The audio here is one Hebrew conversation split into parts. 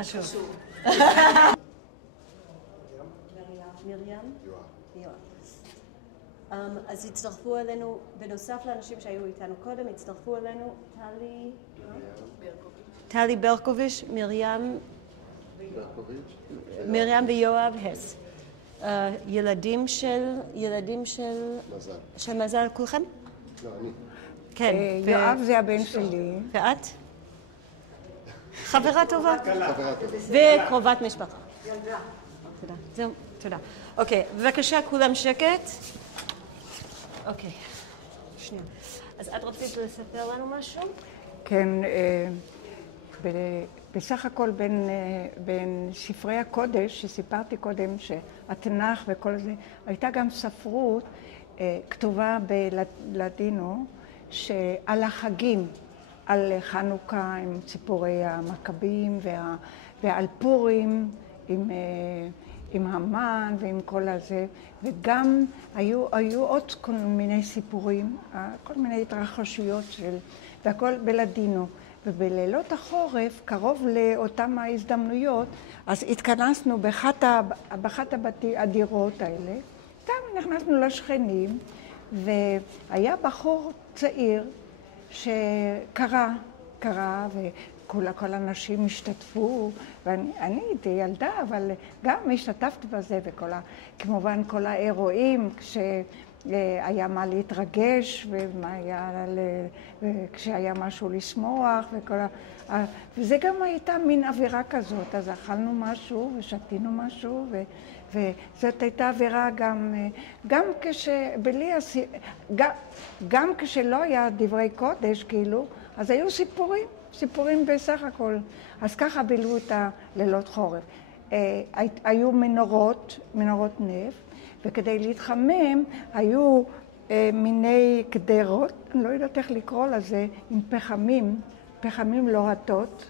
חשוב. מרים? יואב. אז הצטרפו אלינו, בנוסף לאנשים שהיו איתנו קודם, הצטרפו אלינו טלי ברקוביץ', מרים ויואב הס. ילדים של מזל כולכם? לא, אני. כן. יואב זה הבן שלי. ואת? חברה טובה? חברה טובה. וקרובת משפחה. ילדה. תודה. זהו, תודה. אוקיי, בבקשה, כולם שקט. אוקיי, שנייה. אז את רצית לספר לנו משהו? כן, בסך הכל בין ספרי הקודש, שסיפרתי קודם, שהתנ"ך וכל זה, הייתה גם ספרות כתובה בלדינו, שעל החגים, על חנוכה עם ציפורי המכבים ועל פורים עם המן ועם כל הזה, וגם היו עוד כל מיני סיפורים, כל מיני התרחשויות והכל בלדינו. ובלילות החורף, קרוב לאותם ההזדמנויות, אז התכנסנו באחת הדירות האלה, גם נכנסנו לשכנים, והיה בחור צעיר שקרא, וכל האנשים השתתפו, ואני הייתי ילדה, אבל גם השתתפתי בזה, כמובן כל האירועים, כשהיה מה להתרגש, כשהיה משהו לשמוח, וזה גם הייתה מין אווירה כזאת, אז אכלנו משהו ושתינו משהו, וזאת הייתה אווירה גם כשלא היה דברי קודש, כאילו, אז היו סיפורים בסך הכל. אז ככה בילו את הלילות חורף. היו מנורות נפט, וכדי להתחמם היו מיני קדרות, אני לא יודעת איך לקרוא לזה, עם פחמים לוהטות,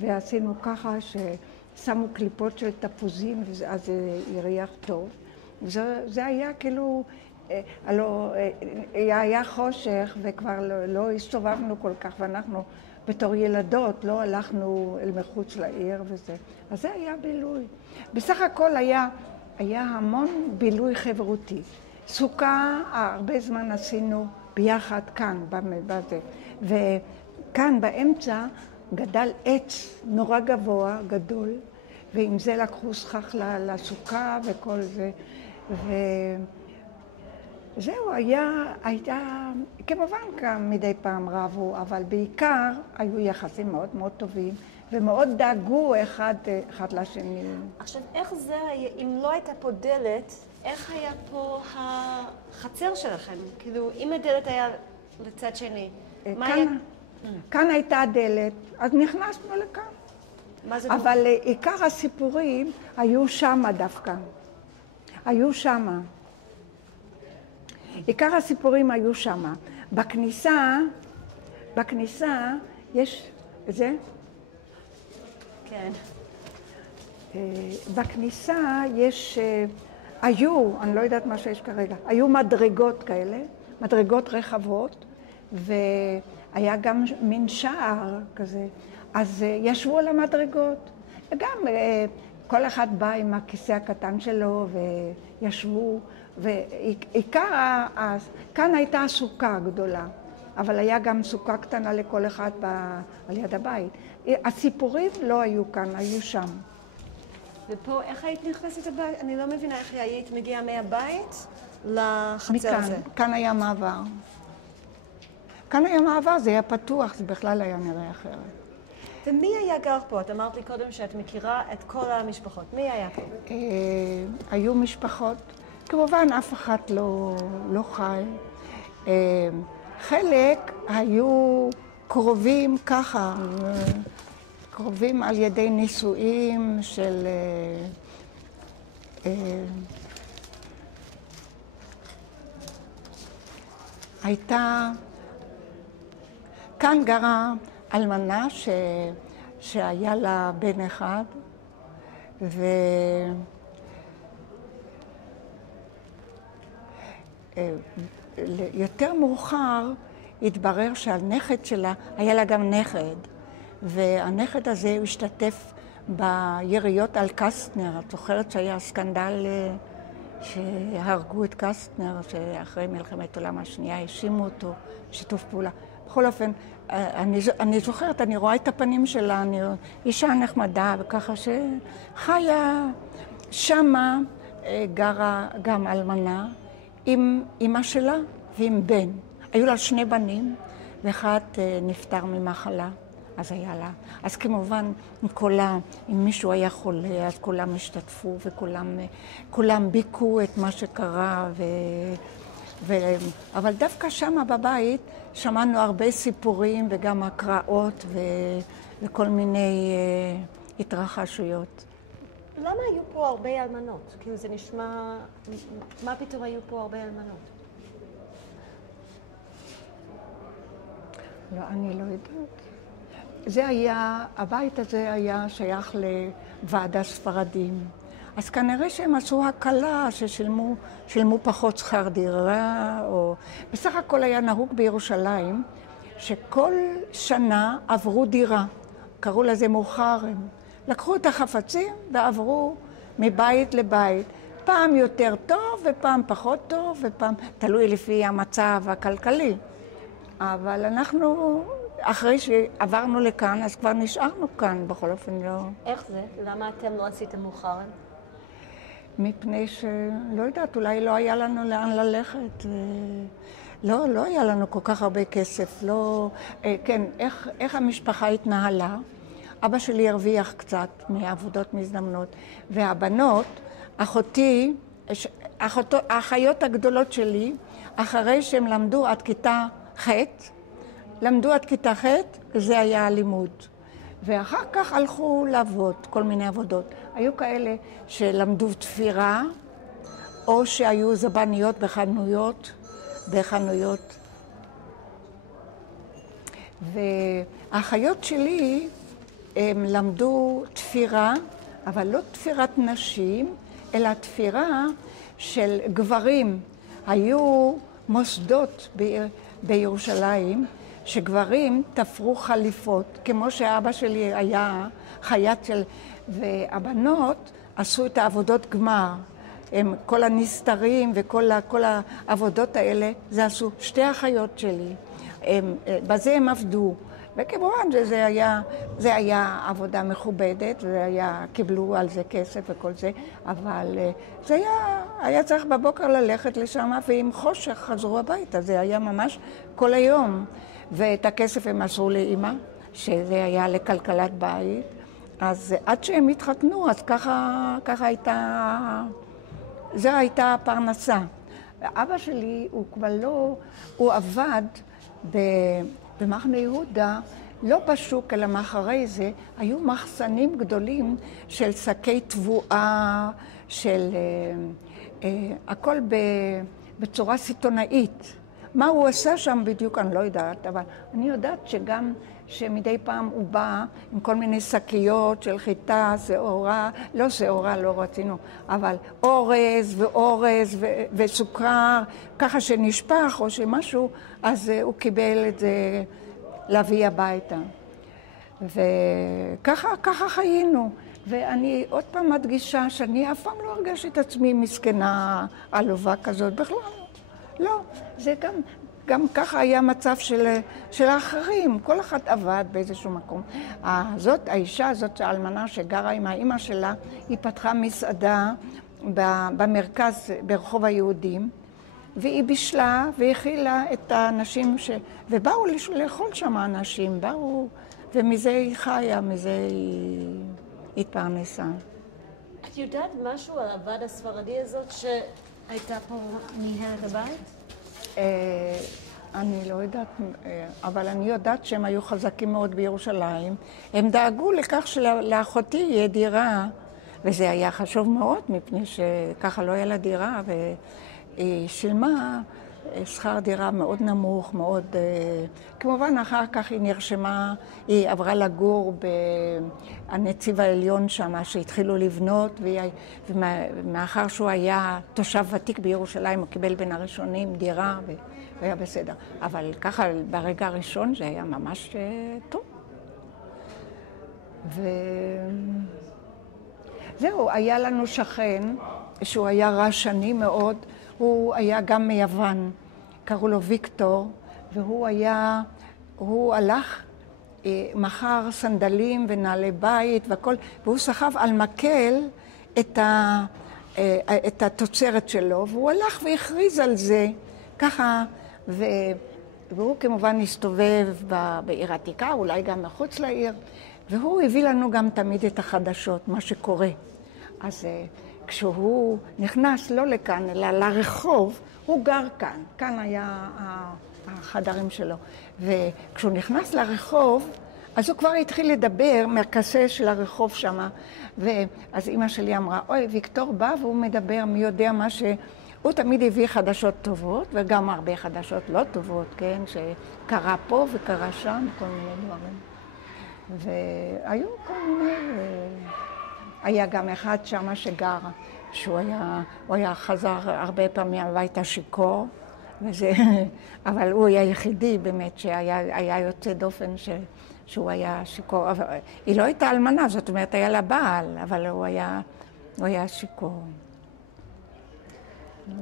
ועשינו ככה ששמו קליפות של תפוזים, אז זה יריח טוב. זה היה כאילו, היה חושך וכבר לא הסתובבנו כל כך, ואנחנו בתור ילדות לא הלכנו אל מחוץ לעיר וזה. אז זה היה בילוי. בסך הכל היה המון בילוי חברותי. סוכה, הרבה זמן עשינו ביחד כאן, בזה. וכאן באמצע גדל עץ נורא גבוה, גדול, ועם זה לקחו סכך לסוכה וכל זה. וזהו, הייתה, כמובן גם מדי פעם רבו, אבל בעיקר היו יחסים מאוד מאוד טובים, ומאוד דאגו אחד לשני. עכשיו, איך זה, אם לא הייתה פה דלת, איך היה פה החצר שלכם? כאילו, אם הדלת היה לצד שני, מה היה? כאן הייתה דלת, אז נכנסנו לכאן. מה זה? אבל עיקר הסיפורים היו שמה דווקא. היו שמה. עיקר הסיפורים היו שמה. בכניסה יש את זה? כן. בכניסה יש, אני לא יודעת מה שיש כרגע, היו מדרגות כאלה, מדרגות רחבות, והיה גם מין שער כזה, אז ישבו על המדרגות, וגם כל אחד בא עם הכיסא הקטן שלו וישבו, ועיקר, כאן הייתה סוכה גדולה, אבל היה גם סוכה קטנה לכל אחד על יד הבית. הסיפורים לא היו כאן, היו שם. ופה, איך היית נכנסת לבית? אני לא מבינה איך היית מגיעה מהבית לחצר הזה. כאן היה מעבר. כאן היה מעבר, זה היה פתוח, זה בכלל היה נראה אחרת. ומי היה גר פה? את אמרת לי קודם שאת מכירה את כל המשפחות. מי היה פה? היו משפחות, כמובן אף אחד לא חי. חלק היו קרובים ככה, קרובים על ידי נישואים של הייתה, כאן גרה אלמנה שהיה לה בן אחד, ויותר מאוחר התברר שהנכד שלה, היה לה גם נכד, והנכד הזה הוא השתתף ביריות על קסטנר. את זוכרת שהיה סקנדל שהרגו את קסטנר, שאחרי מלחמת העולם השנייה האשימו אותו בשיתוף פעולה. בכל אופן, אני זוכרת, אני רואה את הפנים שלה, אני אישה נחמדה, וככה שחיה שמה, גרה גם אלמנה, עם אמא שלה ועם בן. היו לה 2 בנים, ואחד נפטר ממחלה, אז היה לה. אז כמובן, אם מישהו היה חולה, אז כולם השתתפו, וכולם ביקו את מה שקרה, אבל דווקא שמה בבית שמענו הרבה סיפורים וגם הקראות וכל מיני התרחשויות. למה היו פה הרבה אלמנות? כאילו זה נשמע, מה פתאום היו פה הרבה אלמנות? לא, אני לא יודעת. הבית הזה היה שייך לוועד הספרדים. אז כנראה שהם עשו הקלה, ששילמו פחות שכר דירה, או... בסך הכל היה נהוג בירושלים, שכל שנה עברו דירה. קראו לזה מוחרם. לקחו את החפצים ועברו מבית לבית. פעם יותר טוב ופעם פחות טוב, ופעם תלוי לפי המצב הכלכלי. אבל אנחנו, אחרי שעברנו לכאן, אז כבר נשארנו כאן, בכל אופן לא... איך זה? למה אתם לא עשיתם מוחרם? מפני שלא יודעת, אולי לא היה לנו לאן ללכת. לא היה לנו כל כך הרבה כסף. כן, איך המשפחה התנהלה? אבא שלי הרוויח קצת מעבודות מזדמנות, והבנות, האחיות הגדולות שלי, אחרי שהם למדו עד כיתה ח', זה היה הלימוד. ואחר כך הלכו לעבוד, כל מיני עבודות. היו כאלה שלמדו תפירה, או שהיו זבניות בחנויות. והאחיות שלי, הם למדו תפירה, אבל לא תפירת נשים, אלא תפירה של גברים. היו מוסדות בירושלים, שגברים תפרו חליפות, כמו שאבא שלי היה חייט והבנות עשו את העבודות גמר. כל הנסתרים וכל העבודות האלה, זה עשו 2 אחיות שלי. בזה הם עבדו. וכמובן זה היה עבודה מכובדת, קיבלו על זה כסף וכל זה, אבל זה היה צריך בבוקר ללכת לשם, ועם חושך חזרו הביתה, זה היה ממש כל היום. ואת הכסף הם עשו לאמא, שזה היה לכלכלת בית, אז עד שהם התחתנו, אז ככה זו הייתה הפרנסה. ואבא שלי, הוא עבד במחנה יהודה, לא בשוק, אלא מאחורי זה, היו מחסנים גדולים של שקי תבואה, של הכל בצורה סיטונאית. מה הוא עשה שם בדיוק, אני לא יודעת, אבל אני יודעת שגם שמדי פעם הוא בא עם כל מיני שקיות של חיטה, שעורה, לא רצינו, אבל אורז וסוכר, ככה שנשפך או שמשהו, אז הוא קיבל את זה להביא הביתה. וככה חיינו. ואני עוד פעם מדגישה שאני אף פעם לא הרגשתי את עצמי מסכנה עלובה כזאת, בכלל לא. זה גם ככה היה מצב של האחרים, כל אחד עבד באיזשהו מקום. האישה הזאת, האלמנה שגרה עם האמא שלה, היא פתחה מסעדה במרכז, ברחוב היהודים, והיא בישלה והכילה את האנשים ובאו לאכול שם האנשים, ומזה היא חיה, מזה היא התפרנסה. את יודעת משהו על הוועד הספרדי הזאת שהייתה פה ניהלת הבית? אני לא יודעת, אבל אני יודעת שהם היו חזקים מאוד בירושלים. הם דאגו לכך שלאחותי יהיה דירה, וזה היה חשוב מאוד, מפני שככה לא היה לה דירה, והיא שילמה שכר דירה מאוד נמוך, מאוד... כמובן, אחר כך היא נרשמה, היא עברה לגור בנציב העליון שם, שהתחילו לבנות, ומאחר שהוא היה תושב ותיק בירושלים, הוא קיבל בין הראשונים דירה, והיה בסדר. אבל ככה, ברגע הראשון זה היה ממש טוב. זהו, היה לנו שכן, שהוא היה רעשני מאוד, הוא היה גם מיוון, קראו לו ויקטור, הוא הלך, מכר סנדלים ונעלי בית והכל, והוא סחב על מקל את התוצרת שלו, והוא הלך והכריז על זה, ככה, והוא כמובן הסתובב בעיר העתיקה, אולי גם מחוץ לעיר, והוא הביא לנו גם תמיד את החדשות, מה שקורה. אז כשהוא נכנס לא לכאן, אלא לרחוב, הוא גר כאן, כאן היה החדרים שלו. וכשהוא נכנס לרחוב, אז הוא כבר התחיל לדבר מהקצה של הרחוב שם. ואז אמא שלי אמרה, אוי, ויקטור בא והוא מדבר, מי יודע מה הוא תמיד הביא חדשות טובות, וגם הרבה חדשות לא טובות, כן? שקרה פה וקרה שם, כל מיני דברים. והיו כל מיני... היה גם אחד שם שגר, שהוא היה חזר הרבה פעמים הביתה שיכור, אבל הוא היה יחידי באמת שהיה יוצא דופן שהוא היה שיכור. היא לא הייתה אלמנה, זאת אומרת, היה לה בעל, אבל הוא היה שיכור.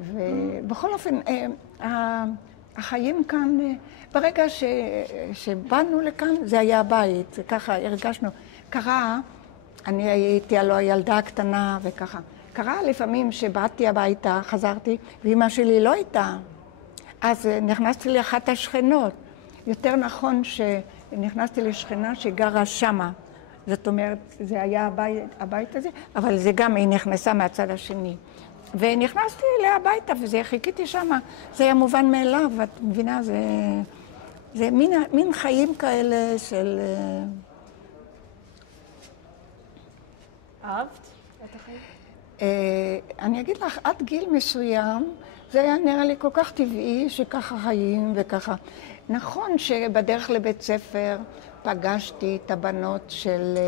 ובכל אופן, החיים כאן, ברגע שבאנו לכאן, זה היה הבית, זה ככה הרגשנו. קרה, אני הייתי הלוא הילדה הקטנה וככה. קרה לפעמים שבאתי הביתה, חזרתי, ואמא שלי לא הייתה. אז נכנסתי לאחת השכנות. יותר נכון שנכנסתי לשכנה שגרה שמה. זאת אומרת, זה היה הבית הזה, אבל זה גם, היא נכנסה מהצד השני. ונכנסתי אליה הביתה, וזה חיכיתי שמה. זה היה מובן מאליו, ואת מבינה, זה מין חיים כאלה של... אהבת את החיים? אני אגיד לך, עד גיל מסוים, זה היה נראה לי כל כך טבעי שככה חיים וככה. נכון שבדרך לבית ספר פגשתי את הבנות של,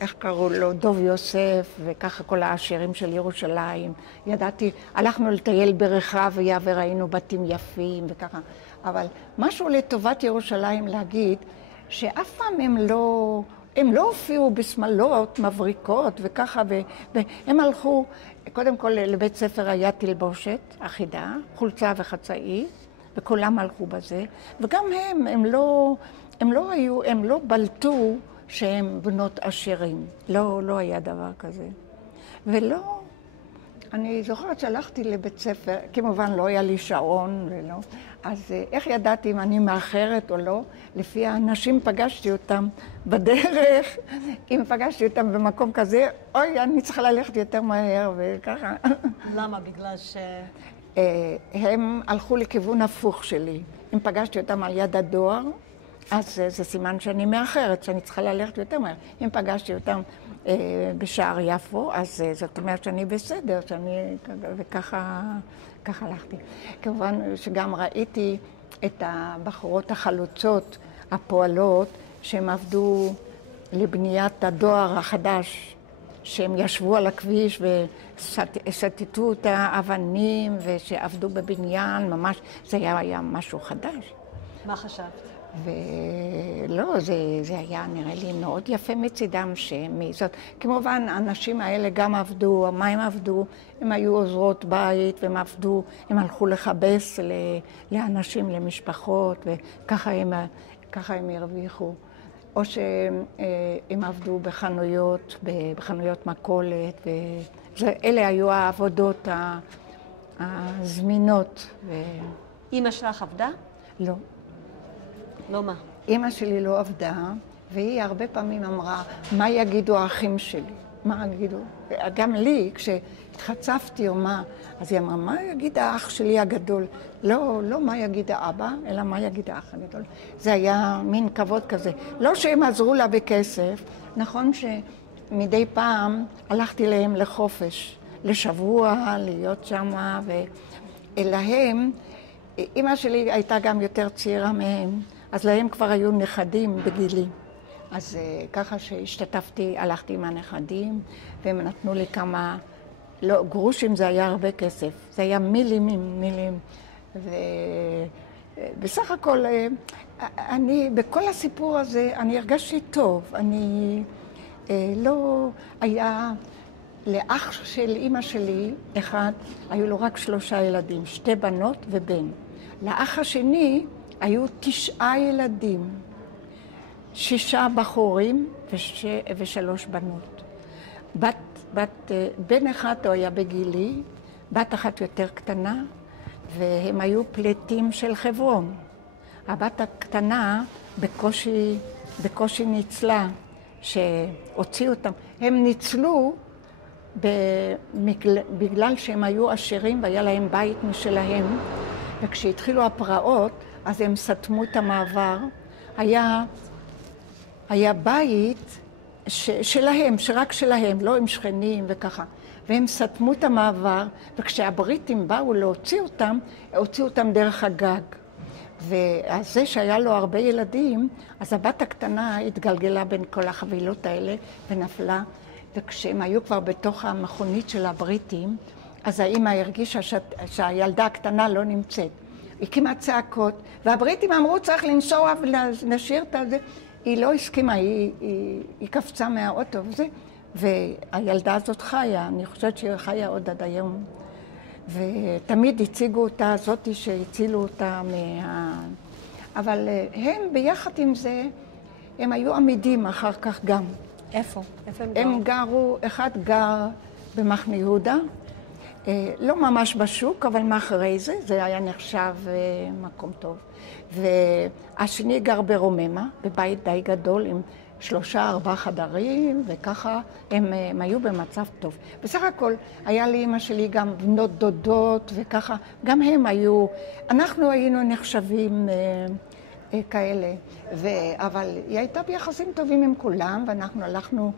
איך קראו לו, דוב יוסף, וככה כל העשירים של ירושלים. ידעתי, הלכנו לטייל ברחביה וראינו בתים יפים וככה. אבל משהו לטובת ירושלים להגיד, שאף פעם הם לא הופיעו בשמלות מבריקות וככה, והם הלכו, קודם כל לבית ספר היה תלבושת אחידה, חולצה וחצאית, וכולם הלכו בזה, וגם הם לא בלטו שהם בנות עשירים, לא היה דבר כזה. ולא, אני זוכרת שהלכתי לבית ספר, כמובן לא היה לי שעון ולא, אז איך ידעתי אם אני מאחרת או לא? לפי האנשים פגשתי אותם בדרך, אם פגשתי אותם במקום כזה, אוי, אני צריכה ללכת יותר מהר וככה. למה? בגלל ש... הם הלכו לכיוון הפוך שלי. אם פגשתי אותם על יד הדואר, אז זה סימן שאני מאחרת, שאני צריכה ללכת יותר מהר. אם פגשתי אותם בשער יפו, אז זאת אומרת שאני בסדר, וככה הלכתי. כמובן שגם ראיתי את הבחורות החלוצות, הפועלות, שהם עבדו לבניית הדואר החדש, שהם ישבו על הכביש וסטטו את האבנים ושעבדו בבניין, ממש, זה היה משהו חדש. מה חשבת? ולא, זה היה נראה לי מאוד יפה מצידם שמזאת. כמובן, האנשים האלה גם עבדו, מה הם עבדו? הם היו עוזרות בית והם עבדו, הם הלכו לחבס לאנשים, למשפחות, וככה הם הרוויחו. או שהם עבדו בחנויות מכולת, ואלה היו העבודות הזמינות. אמא שלך עבדה? לא. לא מה? אמא שלי לא עבדה, והיא הרבה פעמים אמרה, מה יגידו האחים שלי? מה יגידו? גם לי, כשהתחצפתי או מה, אז היא אמרה, מה יגיד האח שלי הגדול? לא מה יגיד האבא, אלא מה יגיד האח הגדול. זה היה מין כבוד כזה. לא שהם עזרו לה בכסף, נכון שמדי פעם הלכתי להם לחופש, לשבוע, להיות שמה, ולהם, אמא שלי הייתה גם יותר צעירה מהם, אז להם כבר היו נכדים בגילי. אז ככה שהשתתפתי, הלכתי עם הנכדים, והם נתנו לי כמה, לא, גרושים זה היה הרבה כסף, זה היה מילים. בסך הכל, אני, בכל הסיפור הזה, אני הרגשתי טוב. אני לא היה... לאח של אמא שלי, אחד, היו לו רק 3 ילדים, 2 בנות ובן. לאח השני היו 9 ילדים, 6 בחורים ו3 בנות. בן אחד הוא היה בגילי, בת אחת יותר קטנה, והם היו פליטים של חברון. הבת הקטנה בקושי ניצלה, שהוציאו אותם. הם ניצלו בגלל שהם היו עשירים והיה להם בית משלהם, וכשהתחילו הפרעות, אז הם סתמו את המעבר. היה בית שלהם, שרק שלהם, לא עם שכנים וככה. והם סתמו את המעבר, וכשהבריטים באו להוציא אותם, הוציאו אותם דרך הגג. וזה שהיה לו הרבה ילדים, אז הבת הקטנה התגלגלה בין כל החבילות האלה ונפלה. וכשהם היו כבר בתוך המכונית של הבריטים, אז האמא הרגישה שהילדה הקטנה לא נמצאת. היא כמעט צעקות, והבריטים אמרו צריך לנסוע ולנשאיר את זה. היא לא הסכימה, היא קפצה מהאוטו וזה, והילדה הזאת חיה, אני חושבת שהיא חיה עוד עד היום. ותמיד הציגו אותה, זאתי שהצילו אותה אבל הם ביחד עם זה, הם היו עמידים אחר כך גם. איפה? איפה הם גרו? הם גרו, אחד גר במחנה יהודה, לא ממש בשוק, אבל מאחורי זה, זה היה נחשב מקום טוב. והשני גר ברוממה, בבית די גדול עם 3-4 חדרים, וככה הם היו במצב טוב. בסך הכל, היה לאמא שלי גם בנות דודות, וככה, גם הם היו, אנחנו היינו נחשבים כאלה, אבל היא הייתה ביחסים טובים עם כולם, ואנחנו הלכנו,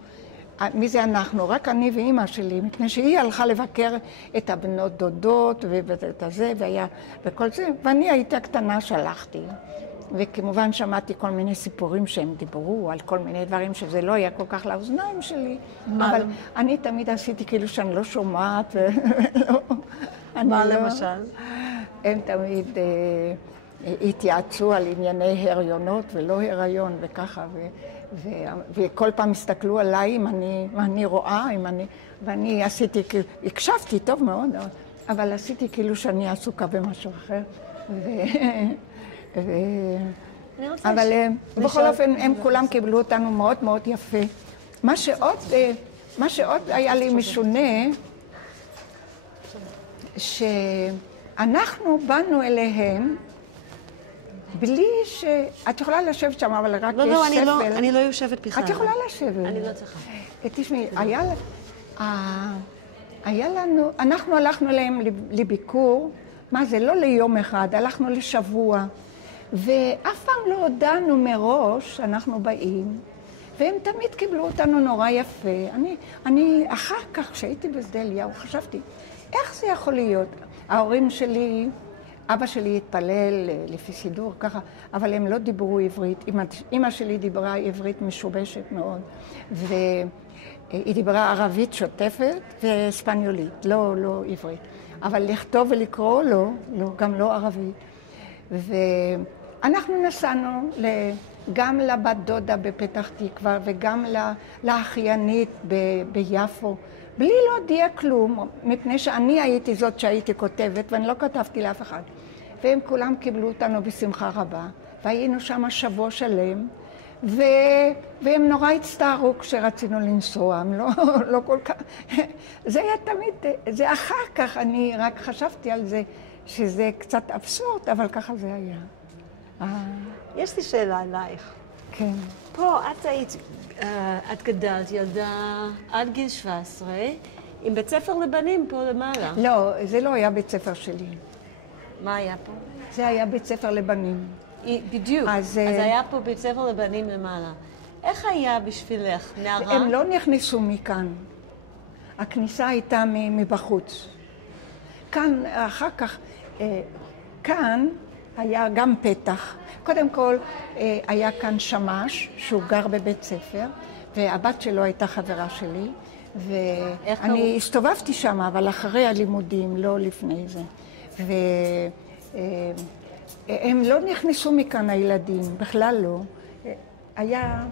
מי זה אנחנו? רק אני ואמא שלי, מפני שהיא הלכה לבקר את הבנות דודות ואת הזה, וכל זה, ואני הייתי הקטנה שהלכתי. וכמובן שמעתי כל מיני סיפורים שהם דיברו על כל מיני דברים שזה לא היה כל כך לאוזניים שלי, אבל אני תמיד עשיתי כאילו שאני לא שומעת ולא... מה למשל? הם תמיד התייעצו על ענייני הריונות ולא הריון וככה, וכל פעם הסתכלו עליי מה אני רואה, ואני עשיתי כאילו, הקשבתי טוב מאוד, אבל עשיתי כאילו שאני עסוקה במשהו אחר. אבל בכל אופן הם כולם קיבלו אותנו מאוד מאוד יפה. מה שעוד היה לי משונה, שאנחנו באנו אליהם בלי ש... את יכולה לשבת שם, אבל רק יש ספל. לא, אני לא יושבת בכלל. את יכולה לשבת. אני לא צריכה. תשמעי, היה לנו, אנחנו הלכנו אליהם לביקור, מה זה, לא ליום אחד, הלכנו לשבוע. ואף פעם לא הודענו מראש שאנחנו באים, והם תמיד קיבלו אותנו נורא יפה. אני אחר כך, כשהייתי בשדה אליהו, חשבתי, איך זה יכול להיות? ההורים שלי, אבא שלי התפלל לפי סידור ככה, אבל הם לא דיברו עברית. אמא שלי דיברה עברית משובשת מאוד, והיא דיברה ערבית שוטפת וספניולית, לא עברית. אבל לכתוב ולקרוא גם לא ערבית. ואנחנו נסענו גם לבת דודה בפתח תקווה וגם לאחיינית ביפו, בלי להודיע כלום, מפני שאני הייתי זאת שהייתי כותבת ואני לא כתבתי לאף אחד. והם כולם קיבלו אותנו בשמחה רבה, והיינו שם שבוע שלם, והם נורא הצטערו כשרצינו לנסוע, הם לא כל כך... זה היה תמיד, זה אחר כך, אני רק חשבתי על זה, שזה קצת אבסורד, אבל ככה זה היה. יש לי שאלה עלייך. כן. פה את גדלת ילדה עד גיל 17, עם בית ספר לבנים פה למעלה. לא, זה לא היה בית ספר שלי. מה היה פה? זה היה בית ספר לבנים. בדיוק. אז היה פה בית ספר לבנים למעלה. איך היה בשבילך, נערה? הם לא נכנסו מכאן. הכניסה הייתה מבחוץ. כאן, אחר כך, כאן היה גם פתח. קודם כל, היה כאן שמש, שהוא גר בבית ספר, והבת שלו הייתה חברה שלי, ואני הסתובבתי שם, אבל אחרי הלימודים, לא לפני זה. הם לא נכנסו מכאן הילדים, בכלל לא. היה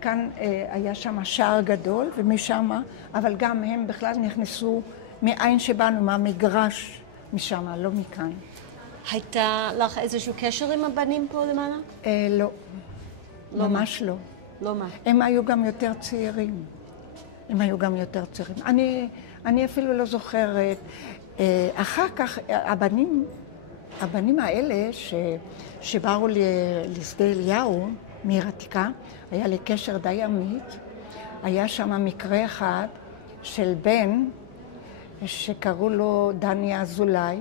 כאן, היה שם שער גדול ומשם, אבל גם הם בכלל נכנסו מאין שבאנו, מהמגרש משם, לא מכאן. הייתה לך איזשהו קשר עם הבנים פה למעלה? לא, ממש לא. לא מה? הם היו גם יותר צעירים. הם היו גם יותר צעירים. אני אפילו לא זוכרת. אחר כך, הבנים האלה שבאו לשדה אליהו, מעיר עתיקה, היה לי קשר די עמית. היה שם מקרה אחד של בן שקראו לו דני אזולאי,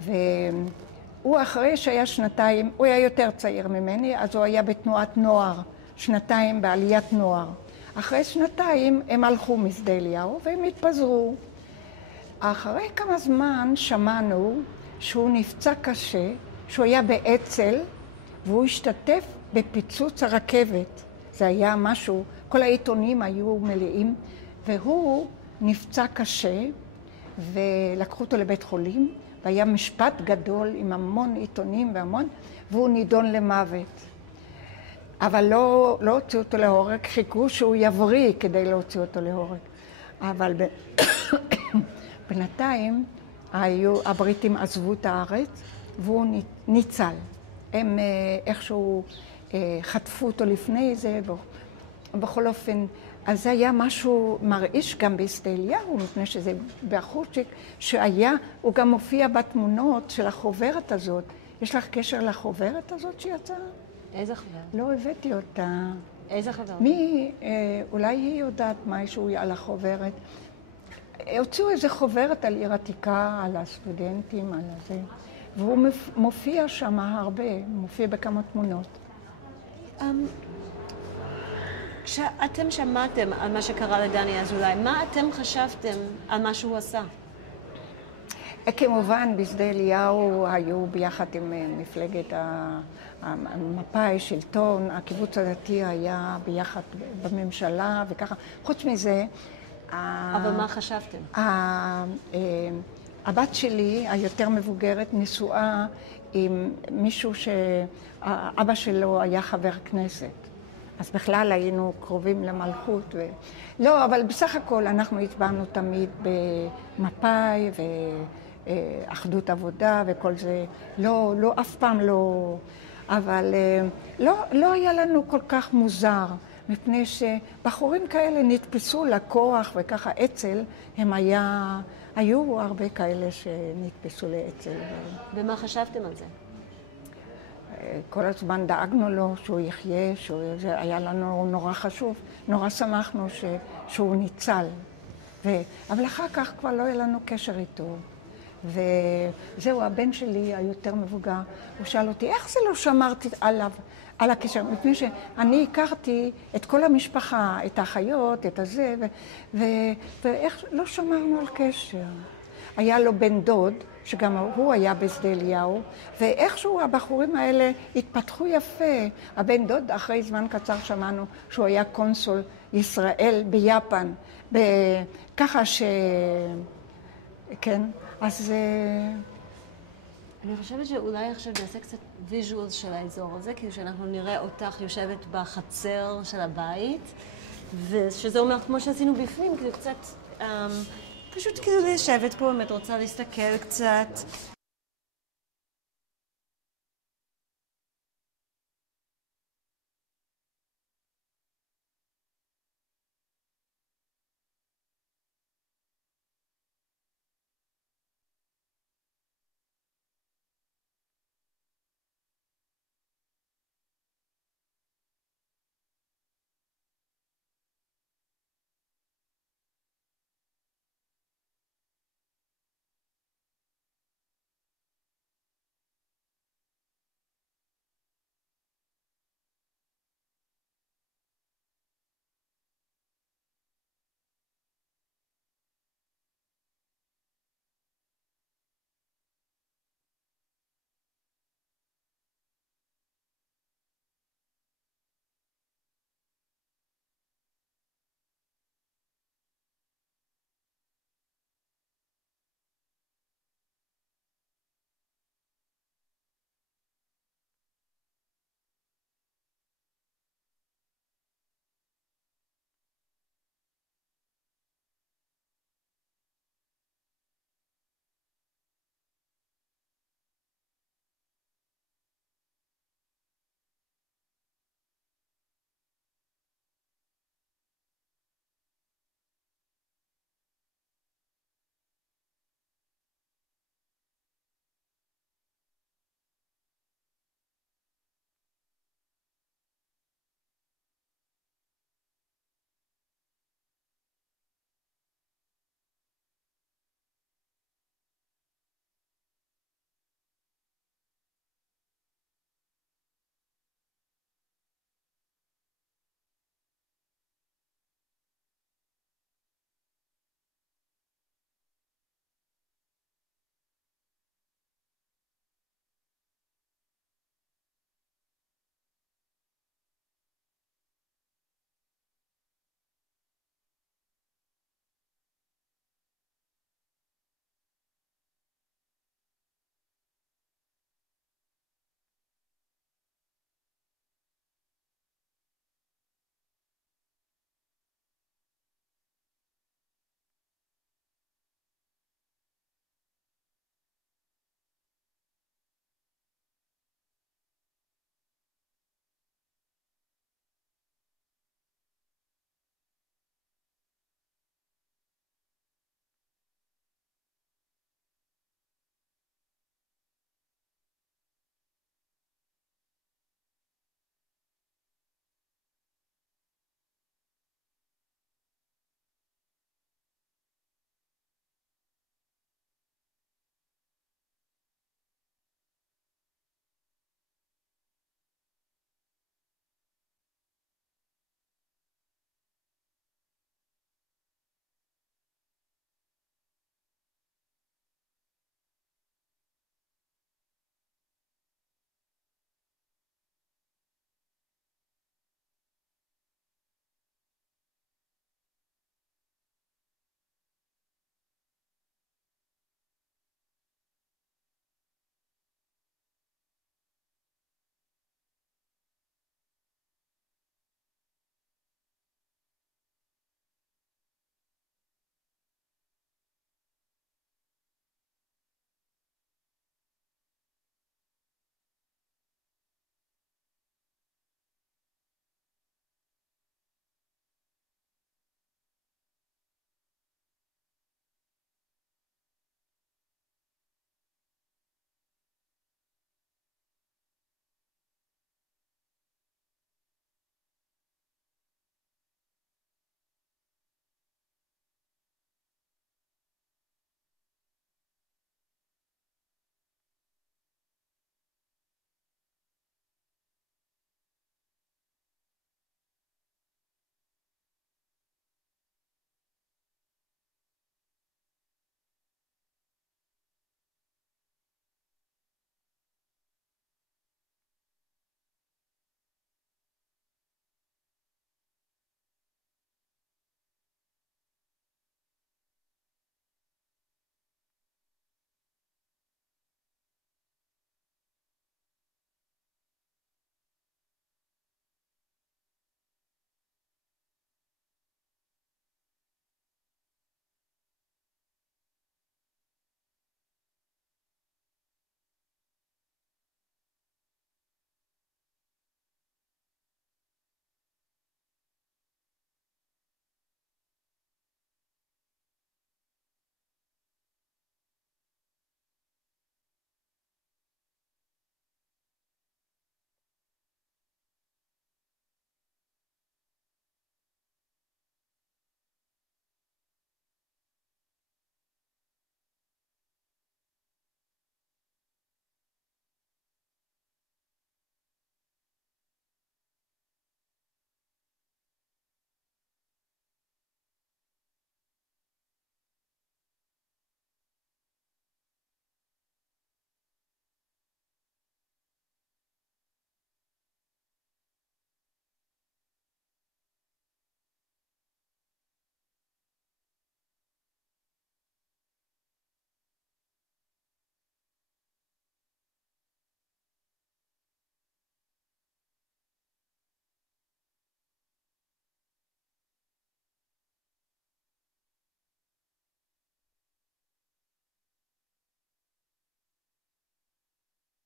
והוא אחרי שהיה שנתיים, הוא היה יותר צעיר ממני, אז הוא היה בתנועת נוער, שנתיים בעליית נוער. אחרי שנתיים הם הלכו משדה אליהו והם התפזרו. אחרי כמה זמן שמענו שהוא נפצע קשה, שהוא היה באצ"ל, והוא השתתף בפיצוץ הרכבת. זה היה משהו, כל העיתונים היו מלאים, והוא נפצע קשה, ולקחו אותו לבית חולים, והיה משפט גדול עם המון עיתונים והמון, והוא נידון למוות. אבל לא הוציאו אותו להורג, חיכו שהוא יבריא כדי להוציא אותו להורג. אבל בינתיים הבריטים עזבו את הארץ, והוא ניצל. הם איכשהו חטפו אותו לפני זה, ובכל אופן, אז זה היה משהו מרעיש גם בשדה אליהו, מפני שזה באחורצ'יק שהיה, הוא גם מופיע בתמונות של החוברת הזאת. יש לך קשר לחוברת הזאת שיצאה? איזה חוברת? לא הבאתי אותה. איזה חוברת? אולי היא יודעת משהו על החוברת. הוציאו איזה חוברת על עיר עתיקה, על הסטודנטים, על זה. והוא מופיע שם הרבה, מופיע בכמה תמונות. כשאתם שמעתם על מה שקרה לדני אזולאי, מה אתם חשבתם על מה שהוא עשה? כמובן, בשדה אליהו היו ביחד עם מפלגת המפא"י, שלטון, הקיבוץ הדתי היה ביחד בממשלה וככה. חוץ מזה... אבל מה חשבתם? הבת שלי, היותר מבוגרת, נשואה עם מישהו שאבא שלו היה חבר כנסת. אז בכלל היינו קרובים למלכות. לא, אבל בסך הכל אנחנו הצבענו תמיד במפא"י ואחדות עבודה וכל זה. לא, אף פעם לא... אבל לא היה לנו כל כך מוזר, מפני שבחורים כאלה נתפסו לכוח וככה אצ"ל, היו הרבה כאלה שנתפסו לאצ"ל. ומה חשבתם על זה? כל הזמן דאגנו לו שהוא יחיה, זה היה לנו נורא חשוב, נורא שמחנו שהוא ניצל. אבל אחר כך כבר לא היה לנו קשר איתו. וזהו, הבן שלי היותר מבוגר, הוא שאל אותי, איך זה לא שמרתי עליו, על הקשר? מפני שאני הכרתי את כל המשפחה, את האחיות, את הזה, ואיך לא שמרנו על קשר. היה לו בן דוד, שגם הוא היה בשדה אליהו, ואיכשהו הבחורים האלה התפתחו יפה. הבן דוד, אחרי זמן קצר שמענו שהוא היה קונסול ישראל ביפן, ככה כן, אז... אני חושבת שאולי עכשיו נעשה קצת ויז'ואל של האזור הזה, כאילו שאנחנו נראה אותך יושבת בחצר של הבית, ושזה אומר, כמו שעשינו בפנים, כאילו קצת... פשוט כאילו לשבת פה, אם את רוצה להסתכל קצת.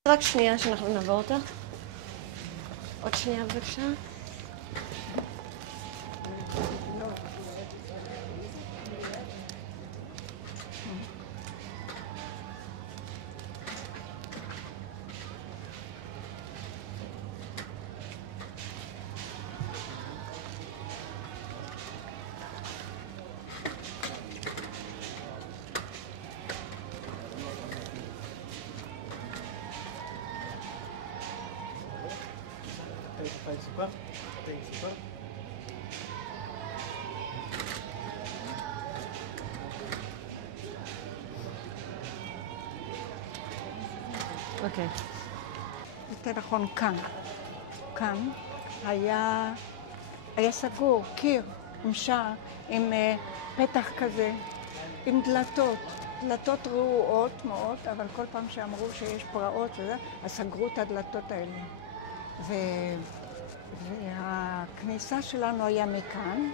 רק שנייה שאנחנו נעבור אותך. עוד שנייה בבקשה. אוקיי. יותר נכון כאן היה סגור, קיר, עם שער, עם פתח כזה, עם דלתות רעועות מאוד, אבל כל פעם שאמרו שיש פרעות וזה, אז סגרו את הדלתות האלה. והכניסה שלנו היה מכאן.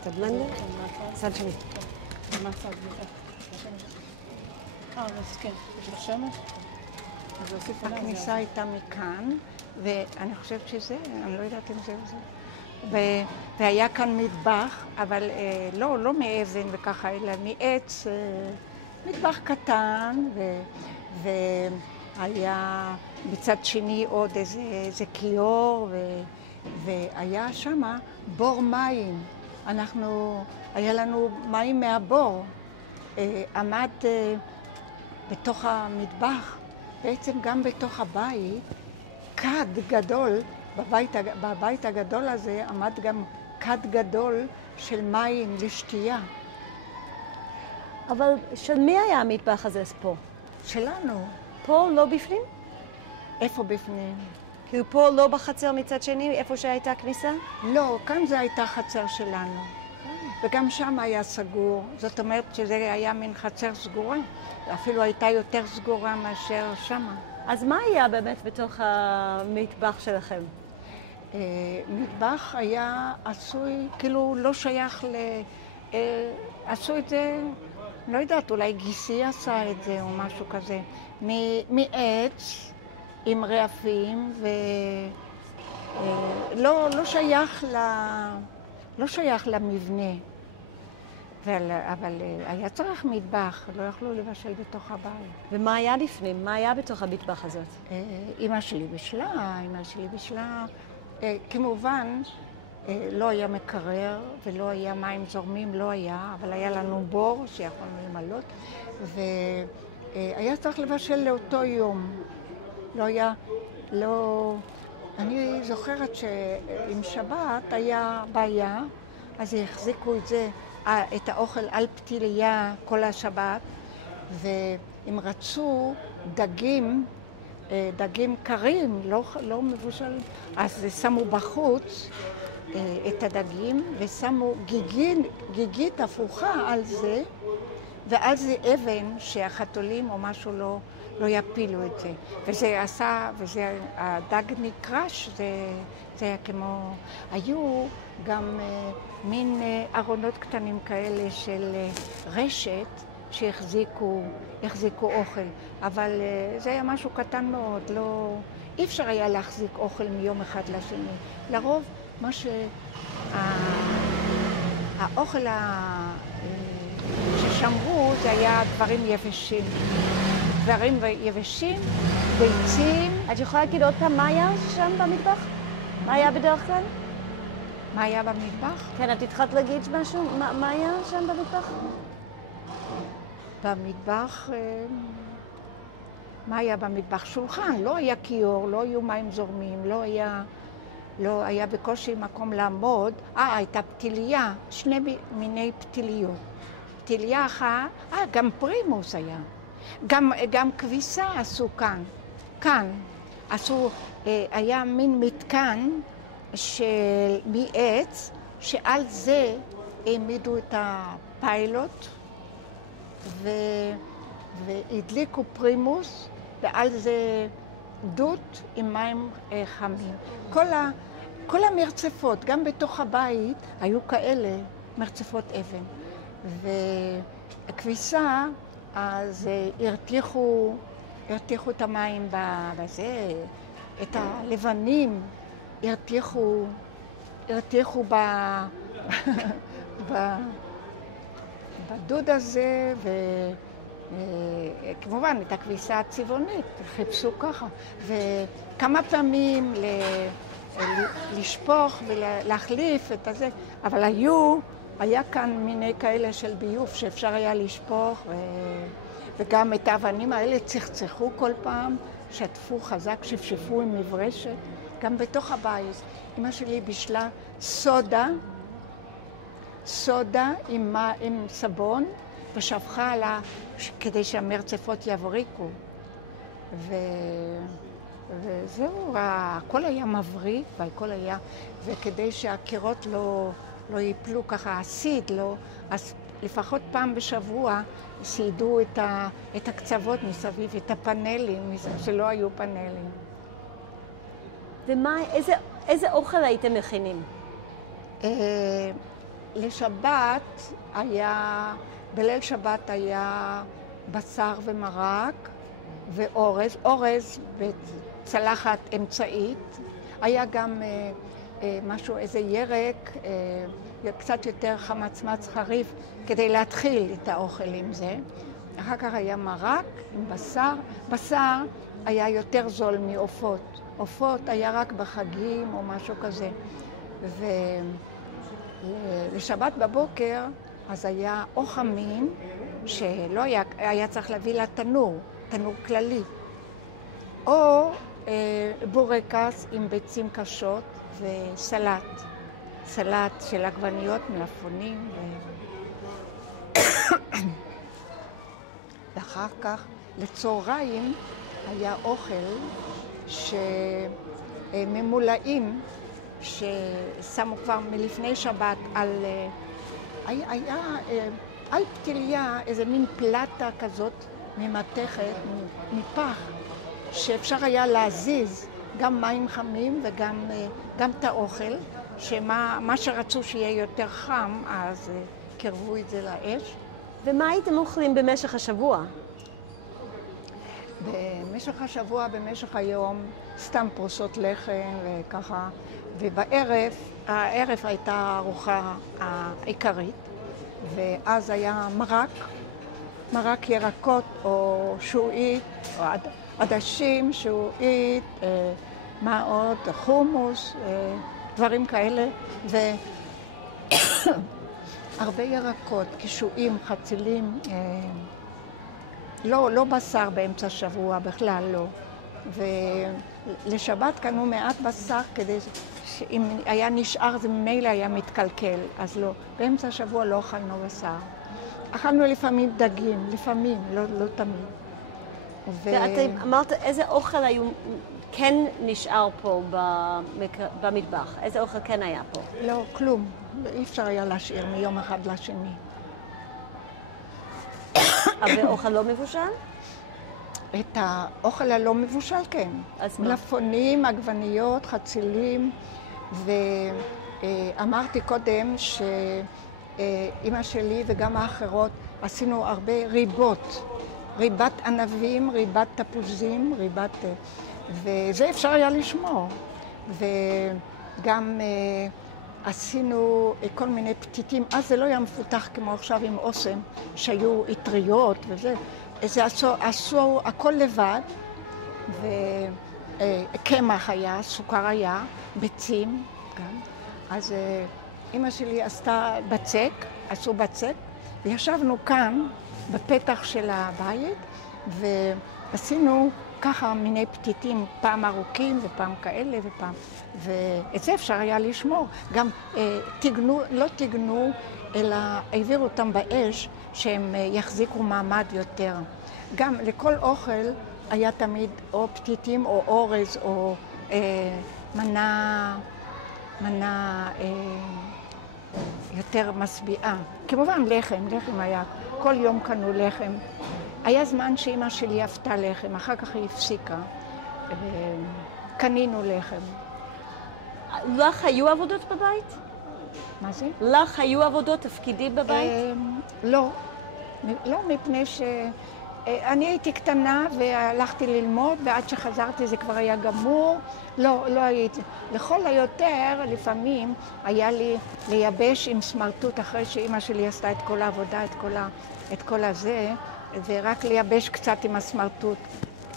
את הבלנדר? צד שני. מהצד, אז כן, יש לך שמש? הכניסה הייתה מכאן, ואני חושבת שזה, אני לא יודעת אם זה והיה כאן מטבח, אבל לא מאבן וככה, אלא מעץ, מטבח קטן, והיה בצד שני עוד איזה כיור, והיה שמה בור מים. היה לנו מים מהבור, עמד בתוך המטבח, בעצם גם בתוך הבית, כד גדול, בבית הגדול הזה עמד גם כד גדול של מים לשתייה. אבל של מי היה המטבח הזה פה? שלנו. פה לא בפנים? איפה בפנים? כאילו פה לא בחצר מצד שני, איפה שהייתה כניסה? לא, כאן זה הייתה חצר שלנו. וגם שם היה סגור, זאת אומרת שזה היה מין חצר סגורה, אפילו הייתה יותר סגורה מאשר שמה. אז מה היה באמת בתוך המטבח שלכם? מטבח היה עשוי, כאילו לא שייך עשו את זה, לא יודעת, אולי גיסי עשה את זה או משהו כזה, מעץ עם רעפים, ולא שייך למבנה. אבל היה צריך מטבח, לא יכלו לבשל בתוך הבית. ומה היה בפנים? מה היה בתוך המטבח הזאת? אמא שלי בשלה, כמובן, לא היה מקרר ולא היה מים זורמים, לא היה, אבל היה לנו בור שיכולנו למלות, והיה צריך לבשל לאותו יום. אני זוכרת שעם שבת היה בעיה, אז החזיקו את האוכל על פתיליה כל השבת, והם רצו דגים קרים, לא מבושלים, אז שמו בחוץ את הדגים ושמו גיגית הפוכה על זה, ועל זה אבן שהחתולים או משהו לא יפילו את זה. הדג נקרש, זה היה כמו, היו גם מין ארונות קטנים כאלה של רשת שהחזיקו אוכל, אבל זה היה משהו קטן מאוד, אי אפשר היה להחזיק אוכל מיום אחד לשני. לרוב מה האוכל ששמרו זה היה דברים יבשים, ביצים. את יכולה להגיד עוד פעם מה היה שם במטבח? מה היה בדרך כלל? מה היה במטבח? כן, את התחלת להגיד משהו? מה היה שם במטבח? במטבח, מה היה במטבח? שולחן, לא היה כיור, לא היו מים זורמים, לא היה בקושי מקום לעמוד. הייתה פתיליה, שני מיני פתיליות. פתיליה אחת, גם פרימוס היה. גם כביסה עשו כאן. היה מין מתקן מעץ, שעל זה העמידו את הפיילוט, והדליקו פרימוס, ועל זה דות עם מים חמים. כל המרצפות, גם בתוך הבית, היו כאלה מרצפות אבן. והכביסה, אז הרתיחו את המים בזה, את הלבנים, הרתיחו בדוד הזה, וכמובן את הכביסה הצבעונית, חיפשו ככה. וכמה פעמים לשפוך ולהחליף את הזה, אבל היה כאן מיני כאלה של ביוב שאפשר היה לשפוך, וגם את האבנים האלה צחצחו כל פעם, שטפו חזק, שפשפו עם מברשת, גם בתוך הבית. אמא שלי בישלה סודה עם סבון, ושפכה עלה כדי שהמרצפות יבריקו. וזהו, הכל היה מבריק, והכל היה, וכדי שהקירות לא ייפלו ככה, הסיד, אז לפחות פעם בשבוע סיידו את הקצוות מסביב, את הפאנלים, שלא היו פאנלים. איזה אוכל הייתם מכינים? לשבת בליל שבת היה בשר ומרק ואורז בצלחת אמצעית. היה גם איזה ירק, קצת יותר חמצמץ חריף, כדי להתחיל את האוכל עם זה. אחר כך היה מרק עם בשר. בשר היה יותר זול מעופות. עופות היה רק בחגים או משהו כזה. ולשבת בבוקר אז היה או חמין, שלא היה צריך להביא לתנור, תנור כללי, או בורקס עם ביצים קשות וסלט. סלט של עגבניות, מלפפונים. ואחר כך לצהריים היה אוכל ממולאים ששמו כבר מלפני שבת על פתיליה איזה מין פלטה כזאת ממתכת, מפח, שאפשר היה להזיז גם מים חמים וגם את האוכל, מה שרצו שיהיה יותר חם, אז קרבו את זה לאש. ומה הייתם אוכלים במשך השבוע? במשך השבוע, במשך היום, סתם פרוסות לחם וככה, הערב הייתה הארוחה העיקרית, ואז היה מרק ירקות או שועית, או עדשים, שועית, מה עוד, חומוס, דברים כאלה, והרבה ירקות, קישואים, חצילים, לא בשר באמצע השבוע, בכלל לא. ולשבת קנו מעט בשר כדי שאם היה נשאר זה ממילא היה מתקלקל, אז לא. באמצע השבוע לא אכלנו בשר. אכלנו לפעמים דגים, לפעמים, לא תמיד. ואתם אמרת איזה אוכל כן נשאר פה במטבח? איזה אוכל כן היה פה? לא, כלום. אי אפשר היה להשאיר מיום אחד לשני. אבל אוכל לא מבושל? את האוכל הלא מבושל, כן. אז מה? מלפפונים, עגבניות, חצילים, ואמרתי קודם שאמא שלי וגם האחרות עשינו הרבה ריבות. ריבת ענבים, ריבת תפוזים, וזה אפשר היה לשמור. וגם עשינו כל מיני פתיתים, אז זה לא היה מפותח כמו עכשיו עם אוסם, שהיו אטריות וזה. זה עשו הכל לבד, וקמח היה, סוכר היה, ביצים גם. אז אמא שלי עשתה עשו בצק, וישבנו כאן בפתח של הבית, ועשינו ככה מיני פתיתים, פעם ארוכים ופעם כאלה ופעם, ואת זה אפשר היה לשמור. גם לא תיגנו, אלא העבירו אותם באש, שהם יחזיקו מעמד יותר. גם לכל אוכל היה תמיד או פתיתים או אורז או מנה יותר משביעה. כמובן לחם היה, כל יום קנו לחם. היה זמן שאמא שלי אהבתה לחם, אחר כך היא הפסיקה. קנינו לחם. לך היו עבודות בבית? מה זה? לך היו עבודות, תפקידים בבית? לא. לא, מפני ש... אני הייתי קטנה והלכתי ללמוד, ועד שחזרתי זה כבר היה גמור. לא הייתי. לכל היותר, לפעמים היה לי לייבש עם סמרטוט אחרי שאימא שלי עשתה את כל העבודה, את כל הזה, ורק לייבש קצת עם הסמרטוט.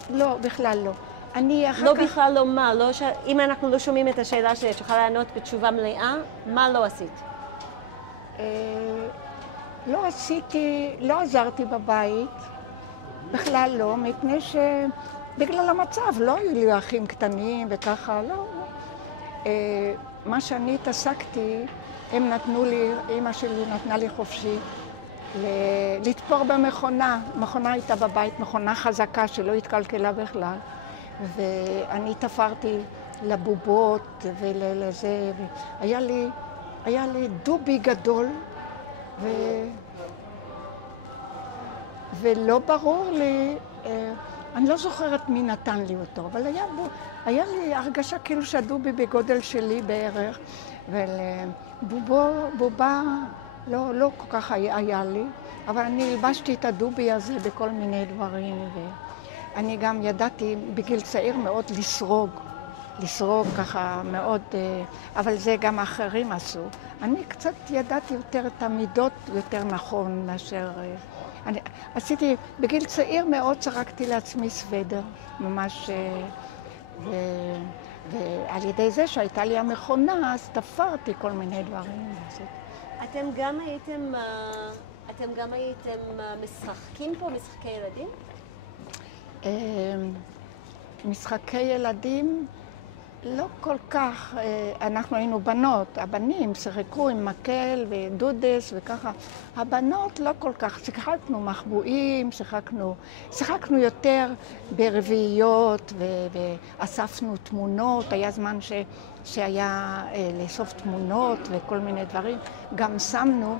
לא, בכלל לא. אני אחר לא כך... בכלל לא מה, אם אנחנו לא שומעים את השאלה שלי, את יכולה לענות בתשובה מלאה, מה לא עשית? לא עשיתי, לא עזרתי בבית, בכלל לא, מפני שבגלל המצב, לא היו לי אחים קטנים וככה, לא. מה שאני התעסקתי, הם נתנו לי, אמא שלי נתנה לי חופשי, לתפור במכונה. מכונה הייתה בבית, מכונה חזקה שלא התקלקלה בכלל, ואני תפרתי לבובות ולזה, היה לי דובי גדול, ולא ברור לי, אני לא זוכרת מי נתן לי אותו, אבל היה לי הרגשה כאילו שהדובי בגודל שלי בערך, ובובה לא כל כך היה לי, אבל אני הלבשתי את הדובי הזה בכל מיני דברים, ואני גם ידעתי בגיל צעיר מאוד לסרוג ככה מאוד, אבל זה גם אחרים עשו. אני קצת ידעתי יותר את המידות יותר נכון מאשר... עשיתי, בגיל צעיר מאוד צרקתי לעצמי סוודר, ממש... ועל ידי זה שהייתה לי המכונה, אז תפרתי כל מיני דברים. אתם גם הייתם משחקים פה, משחקי ילדים? משחקי ילדים לא כל כך, אנחנו היינו בנות, הבנים שיחקו עם מקל ודודס וככה, הבנות לא כל כך, שיחקנו מחבואים, שיחקנו יותר ברביעיות ואספנו תמונות, היה זמן שהיה לאסוף תמונות וכל מיני דברים, גם שמנו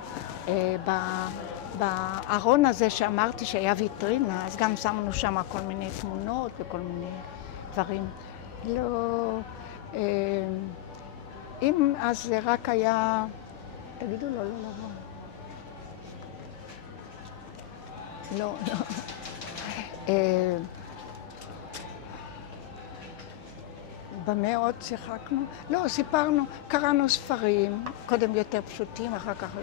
בארון הזה שאמרתי שהיה ויטרינה, אז גם שמנו שם כל מיני תמונות וכל מיני דברים. לא, אם אז זה רק היה, תגידו לא, לא. במה עוד שיחקנו? לא, סיפרנו, קראנו ספרים, קודם יותר פשוטים, אחר כך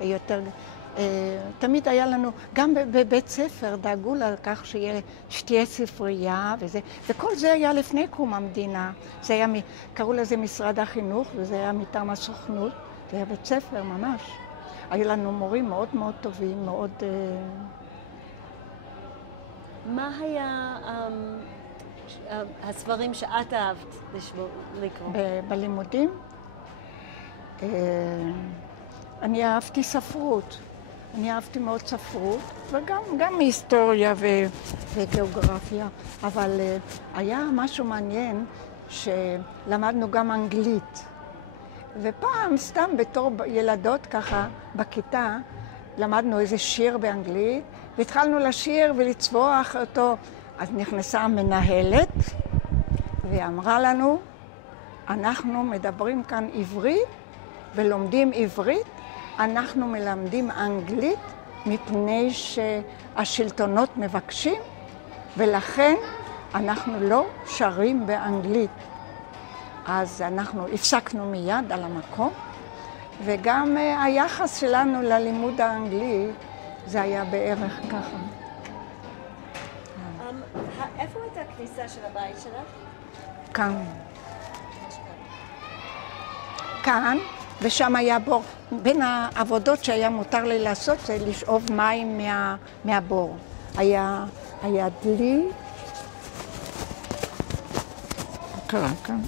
יותר... תמיד היה לנו, גם בבית ספר דאגו לכך שתהיה ספרייה וזה, וכל זה היה לפני קום המדינה. זה היה, קראו לזה משרד החינוך, וזה היה מטעם הסוכנות, זה היה בית ספר ממש. היו לנו מורים מאוד מאוד טובים, מאוד... מה היה הספרים שאת אהבת לקרוא? בלימודים? אני אהבתי ספרות. אני אהבתי מאוד ספרות, וגם היסטוריה וגיאוגרפיה, אבל היה משהו מעניין שלמדנו גם אנגלית. ופעם, סתם בתור ילדות ככה, בכיתה, למדנו איזה שיר באנגלית, והתחלנו לשיר ולצבוח אותו. אז נכנסה המנהלת, ואמרה לנו, אנחנו מדברים כאן עברית, ולומדים עברית, אנחנו מלמדים אנגלית מפני שהשלטונות מבקשים, ולכן אנחנו לא שרים באנגלית. אז אנחנו הפסקנו מיד על המקום, וגם היחס שלנו ללימוד האנגלי, זה היה בערך ככה. איפה הייתה הכניסה של הבית שלך? כאן. כאן, ושם היה בור. בין העבודות שהיה מותר לי לעשות זה לשאוב מים מהבור. היה דלי. קרה כאן.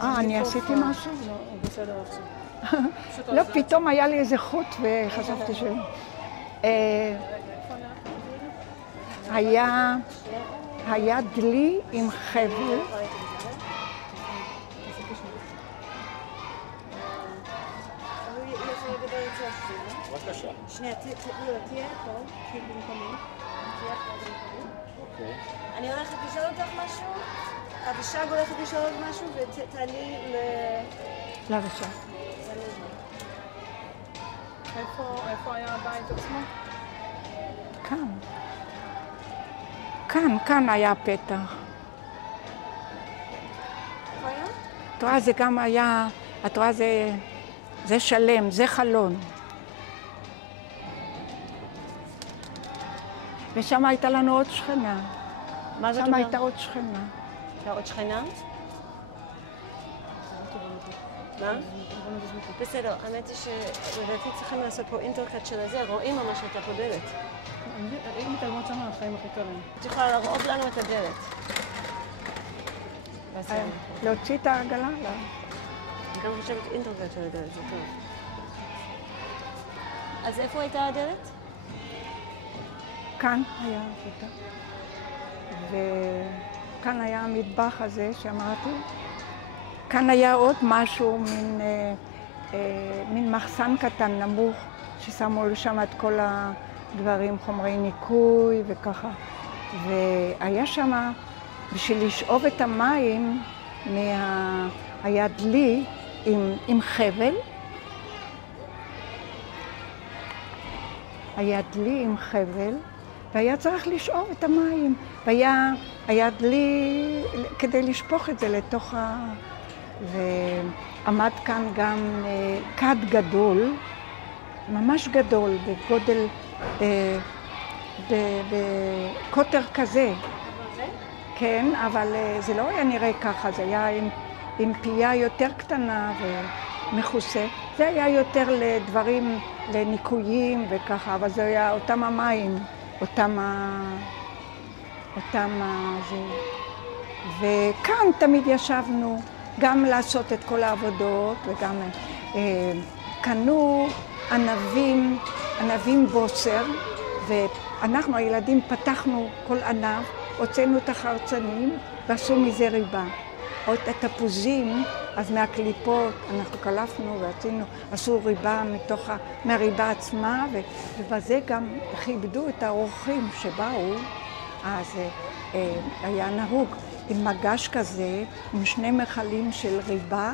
אני עשיתי משהו? לא, בסדר עכשיו. לא, פתאום היה לי איזה חוט וחשבתי ש... היה דלי עם חבל. שנייה, תהיה פה, כי במקומי. תהיה פה במקומי. אוקיי. אני הולכת לשאול אותך משהו, אבישג הולכת לשאול עוד משהו, ותעלי לראשון. איפה היה הבית עצמו? כאן היה פתח. איפה היה? את רואה, זה גם היה, את רואה, זה שלם, זה חלון. ושם הייתה לנו עוד שכנה. מה זאת שם אומרת? הייתה עוד שכנה. הייתה עוד שכנה? מה? בסדר, האמת היא שלדעתי צריכים לעשות פה אינטרקט של הזה, רואים ממש את פה דלת. אם מתעלמות שם, החיים הכי קלים. את יכולה להראות לנו את הדלת. להוציא את העגלה? לא. אני גם חושבת אינטרקט של הדלת, זה טוב. אז איפה הייתה הדלת? כאן היה פתח. וכאן היה המטבח הזה שאמרתי. כאן היה עוד משהו, מין מחסן קטן נמוך, ששמו לשם את כל הדברים, חומרי ניקוי וככה. והיה שם, בשביל לשאוב את המים, היה דלי עם חבל. היה דלי עם חבל, והיה צריך לשאוב את המים. והיה דלי כדי לשפוך את זה לתוך ועמד כאן גם כד גדול, ממש גדול, בגודל, בקוטר כזה. כן, אבל זה לא היה נראה ככה, זה היה עם פייה יותר קטנה ומכוסה. זה היה יותר לדברים, לניקויים וככה, אבל זה היה אותם המים, אותם זה. וכאן תמיד ישבנו גם לעשות את כל העבודות, וגם קנו ענבים בוסר, ואנחנו הילדים פתחנו כל ענב, הוצאנו את החרצנים ועשו מזה ריבה. או את התפוזים, אז מהקליפות אנחנו קלפנו עשו ריבה מהריבה עצמה, ובזה גם כיבדו את האורחים שבאו, אז היה נהוג עם מגש כזה, עם 2 מכלים של ריבה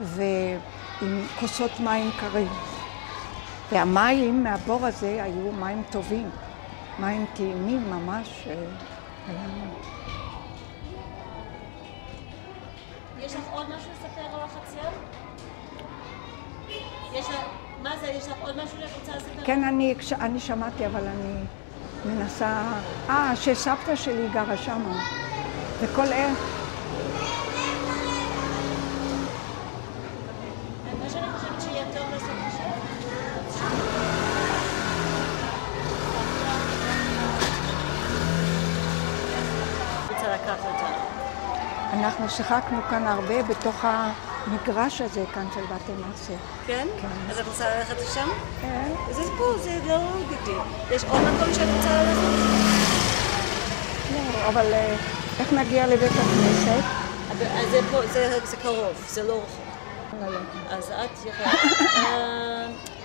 ועם כוסות מים קרים. והמים מהבור הזה היו מים טובים, מים טעימים ממש. יש לך עוד משהו לספר על החצר? מה זה? יש לך עוד משהו שאת רוצה לספר? כן, אני שמעתי, אבל אני מנסה... שסבתא שלי גרה שמה. וכל מה שאני חושבת שיהיה טוב לעשות עכשיו? רוצה לקחת אותה. אנחנו שיחקנו כאן הרבה בתוך המגרש הזה כאן של בתי מעשה. כן? כן. אז את רוצה ללכת לשם? כן. זה פה, זה לא גדול. יש עוד מקום שאת רוצה ללכת? לא, אבל איך נגיע לבית הכנסת? אז זה פה, זה קרוב, זה לא רחוק. אז את יכולה...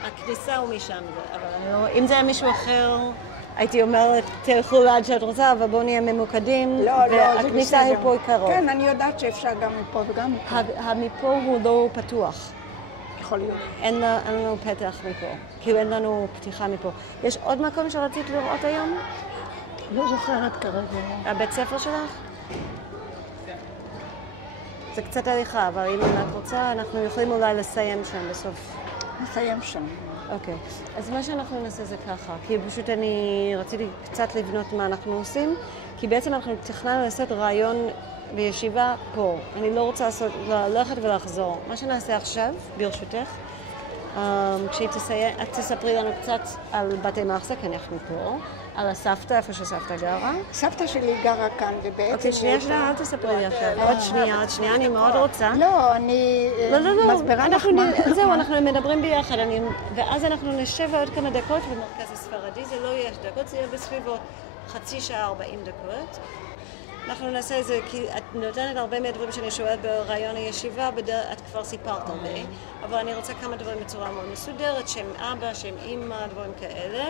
הכניסה הוא משם, אבל אם זה היה מישהו אחר, הייתי אומרת, תלכו לאן שאת רוצה, אבל בואו נהיה ממוקדים, והכניסה היא פה קרוב. כן, אני יודעת שאפשר גם מפה וגם מפה. המפה הוא לא פתוח. יכול להיות. אין לנו פתח מפה, כאילו אין לנו פתיחה מפה. יש עוד מקום שרצית לראות היום? לא זוכרת כרגע. הבית ספר שלך? זה קצת הליכה, אבל אם את רוצה, אנחנו יכולים אולי לסיים שם בסוף. נסיים שם. אוקיי. אז מה שאנחנו נעשה זה ככה, כי פשוט אני רציתי קצת לבנות מה אנחנו עושים, כי בעצם אנחנו תכננו לעשות רעיון בישיבה פה. אני לא רוצה ללכת ולחזור. מה שנעשה עכשיו, ברשותך, כשהיא תסיים, את תספרי לנו קצת על בתי מחסה, כי אנחנו פה, על הסבתא, איפה שסבתא גרה. סבתא שלי גרה כאן, ובעצם... אוקיי, שנייה, אל תספרי לי עכשיו. עוד שנייה, אני מאוד רוצה. לא, אני מסבירה לך מה. זהו, אנחנו מדברים ביחד, ואז אנחנו נשב עוד כמה דקות במרכז הספרדי, זה לא יהיה דקות, זה יהיה בסביבות חצי שעה 40 דקות. אנחנו נעשה את זה, כי את נותנת הרבה מהדברים שאני שואלת ברעיון הישיבה, את כבר סיפרת הרבה, אבל אני רוצה כמה דברים בצורה מאוד מסודרת, שם אבא, שם אמא, דברים כאלה.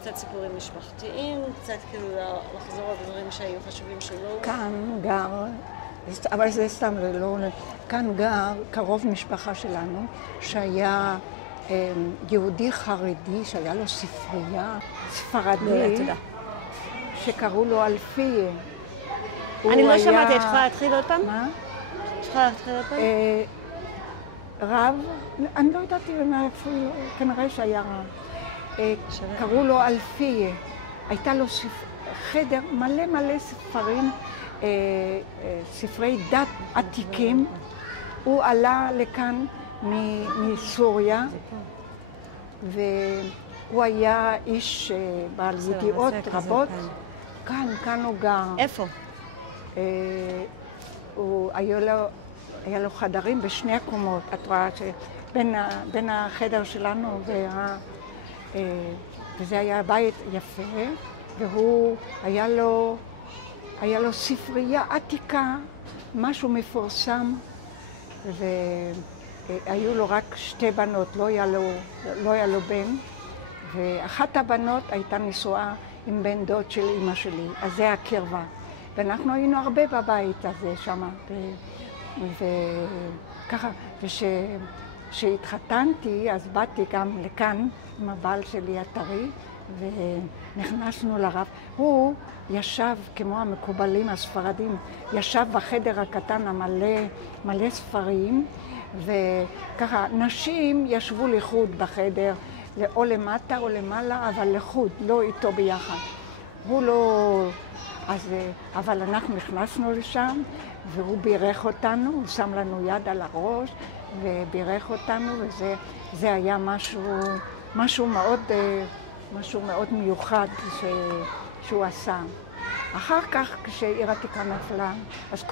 קצת סיפורים משפחתיים, קצת כאילו לחזור על דברים שהיו חשובים שלו. כאן גר, אבל זה סתם, לא, כאן גר קרוב משפחה שלנו, שהיה יהודי חרדי, שהיה לו ספרייה, ספרדי, שקראו לו אלפיה. אני לא שמעתי, את יכולה להתחיל עוד פעם? מה? את יכולה להתחיל עוד פעם? רב, אני לא יודעת איפה, כנראה שהיה רב. קראו לו אלפיה. הייתה לו חדר מלא ספרים, ספרי דת עתיקים. הוא עלה לכאן מסוריה, והוא היה איש בעל ידיעות רבות. כאן הוא גר. איפה? היה לו חדרים בשני הקומות. את רואה שבין החדר שלנו וזה היה בית יפה, והוא היה לו ספרייה עתיקה, משהו מפורסם, והיו לו רק שתי בנות, לא היה לו בן, ואחת הבנות הייתה נשואה עם בן דוד של אמא שלי, אז זה הקרבה. ואנחנו היינו הרבה בבית הזה שם, וככה, כשהתחתנתי, אז באתי גם לכאן עם הבעל שלי הטרי, ונכנסנו לרב. הוא ישב, כמו המקובלים הספרדים, ישב בחדר הקטן המלא ספרים, וככה, נשים ישבו לחוד בחדר, או למטה או למעלה, אבל לחוד, לא איתו ביחד. הוא לא... אבל אנחנו נכנסנו לשם, והוא בירך אותנו, הוא שם לנו יד על הראש, ובירך אותנו, וזה היה משהו מאוד מיוחד שהוא עשה. אחר כך, כשעיר העתיקה נפלה, אז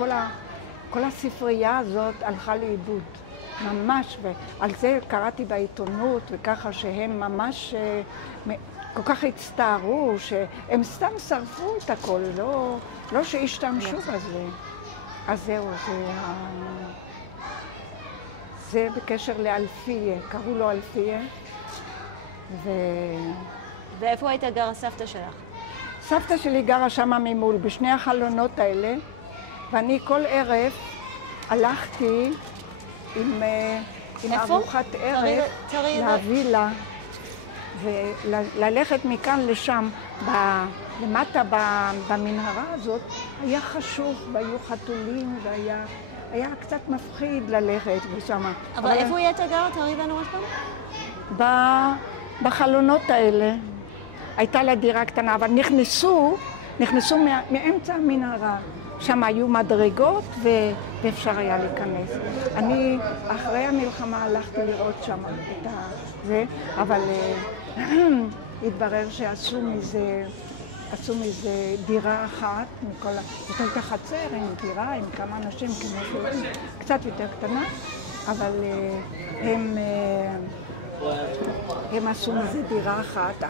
כל הספרייה הזאת הלכה לאיבוד, ממש, ועל זה קראתי בעיתונות, וככה שהם ממש כל כך הצטערו, שהם סתם שרפו את הכל, לא שהשתמשו בזה. אז זהו, זה בקשר לאלפיה, קראו לו אלפיה. ואיפה הייתה גרה סבתא שלך? סבתא שלי גרה שמה ממול, בשני החלונות האלה, ואני כל ערב הלכתי עם ארוחת ערב להביא לה, וללכת מכאן לשם, למטה במנהרה הזאת, היה חשוך והיו חתולים והיה קצת מפחיד ללכת ושם. אבל איפה היא הייתה גרה? תראי לנו עוד פעם? בחלונות האלה. הייתה לה דירה קטנה, אבל נכנסו מאמצע המנהרה. שם היו מדרגות ואפשר היה להיכנס. אני אחרי המלחמה הלכתי לראות שם את זה, אבל התברר שעשו מזה דירה אחת, זאת הייתה חצר עם דירה, עם כמה אנשים, קצת יותר קטנה, אבל הם עשו מזה דירה אחת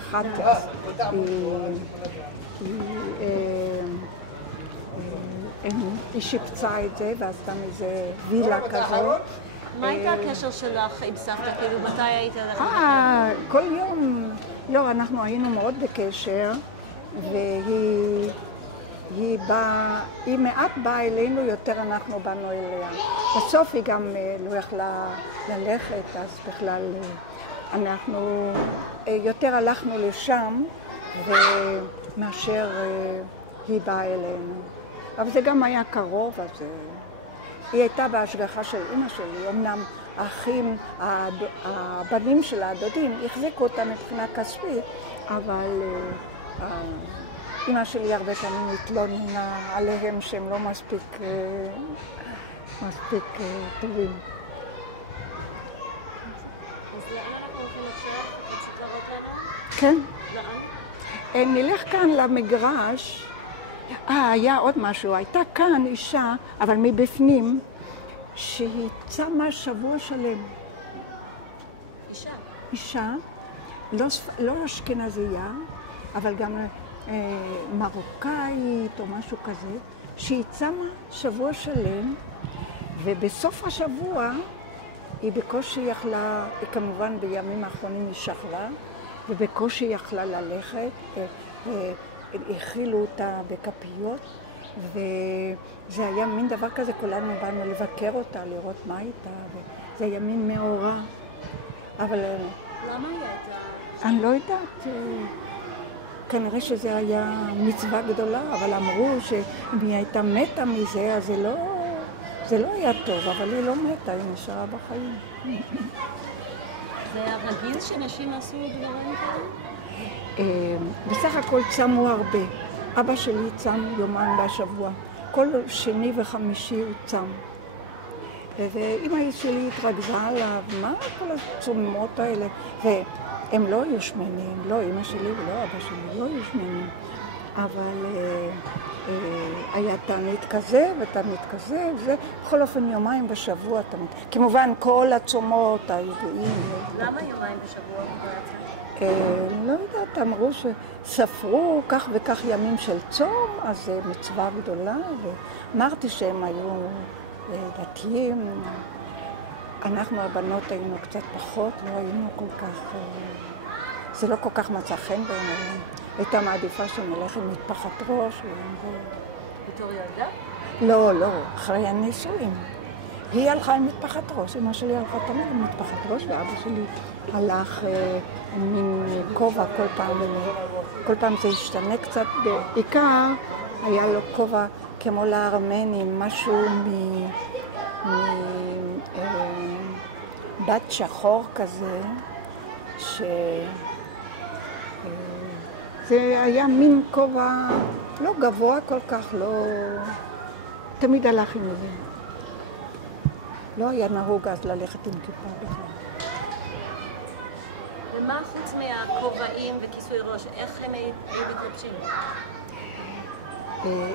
היא שיפצה את זה ועשתה מזה וילה כזאת. מה הייתה הקשר שלך עם סבתא? כאילו, מתי היית לכם? כל יום. לא, אנחנו היינו מאוד בקשר, והיא מעט באה אלינו, יותר אנחנו באנו אליה. בסוף היא גם לא יכלה ללכת, אז בכלל אנחנו יותר הלכנו לשם מאשר היא באה אלינו. אבל זה גם היה קרוב, אז היא הייתה בהשגחה של אמא שלי. אמנם האחים, הבנים של הדודים, החזיקו אותה מבחינה כספית, אבל אמא שלי הרבה פעמים התלוננה עליהם שהם לא מספיק טובים. אז לאן אנחנו הולכים עכשיו? רצית לראות לנו? כן. לאן? נלך כאן למגרש. היה עוד משהו. הייתה כאן אישה, אבל מבפנים, שהיא צמה שבוע שלם. אישה, לא אשכנזייה, אבל גם מרוקאית או משהו כזה, שהיא צמה שבוע שלם, ובסוף השבוע היא בקושי יכלה, כמובן בימים האחרונים היא שכלה, ובקושי יכלה ללכת, והאכילו אותה בכפיות, וזה היה מין דבר כזה, כולנו באנו לבקר אותה, לראות מה איתה, וזה היה מין מאורע. אבל... למה היא הייתה? אני לא יודעת. כנראה שזה היה מצווה גדולה, אבל אמרו שאם היא הייתה מתה מזה, אז זה לא היה טוב, אבל היא לא מתה, היא נשארה בחיים. זה היה רגיל שנשים עשו דברים כאלה? בסך הכל צמו הרבה. אבא שלי צם יומיים בשבוע. כל שני וחמישי הוא צם. ואמא שלי התרגזה עליו, מה כל הצומות האלה? והם לא היו שמנים, לא אמא שלי ולא אבא שלי, לא היו שמנים. אבל היה תענית כזה ותענית כזה, וזה בכל אופן יומיים בשבוע תמיד. כמובן כל הצומות הידועים. למה יומיים בשבוע? לא יודעת, אמרו שספרו כך וכך ימים של צום, אז זה מצווה גדולה, ואמרתי שהם היו דתיים. אנחנו הבנות היינו קצת פחות, לא היינו כל כך, זה לא כל כך מצא חן בעינינו. הייתה מעדיפה שנלך עם מטפחת ראש. בתור ילדה? לא, לא, אחרי הנישואים. היא הלכה עם מטפחת ראש, אמא שלי הלכה תמיד עם מטפחת ראש, ואבא שלי הלך עם כובע כל פעם זה השתנה קצת. בעיקר היה לו כובע כמו לארמנים, משהו בת שחור כזה, זה היה מין כובע לא גבוה כל כך, לא... תמיד הלך עם זה. לא היה נהוג אז ללכת עם כיפה בכלל. ומה חוץ מהכובעים וכיסוי ראש, איך הם היו מתלבשים?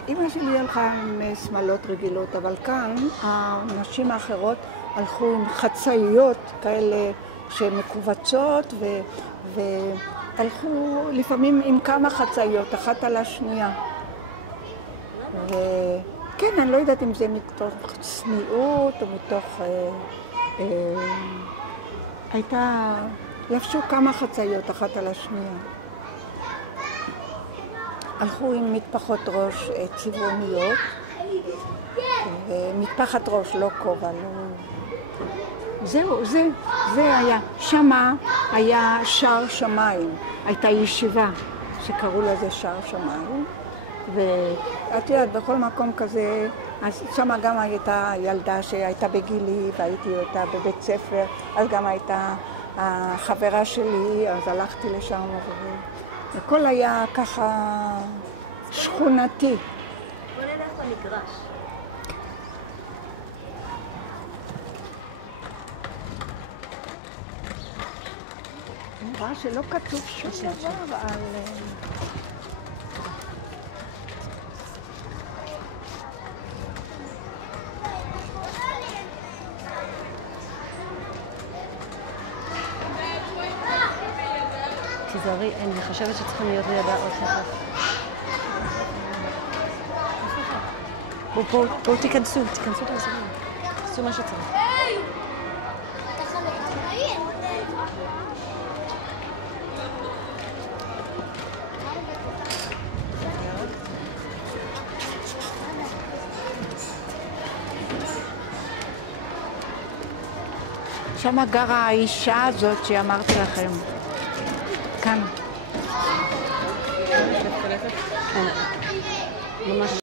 אמא שלי הלכה עם שמלות רגילות, אבל כאן הנשים האחרות הלכו עם חצאיות כאלה שמקובצות והלכו לפעמים עם כמה חצאיות, אחת על השנייה. כן, אני לא יודעת אם זה מתוך צניעות או מתוך... לבשו כמה חצאיות אחת על השנייה. הלכו עם מטפחות ראש צבעוניות, ומטפחת ראש, לא כובע, לא... זהו, זה היה. שמה היה שער שמיים, הייתה ישיבה שקראו לזה שער שמיים, ואת יודעת, בכל מקום כזה, אז שמה גם הייתה ילדה שהייתה בגילי, והייתי אותה בבית ספר, אז גם הייתה החברה שלי, אז הלכתי לשם, הכל היה ככה שכונתי. בוא נלך למגרש. נראה שלא כתוב שום דבר על... תזהרי, אני חושבת שצריכים להיות לידה עוד תכף. בואו תיכנסו לאזורים. תעשו מה שצריך. שמה גרה האישה הזאת שאמרתי לכם. כאן. ממש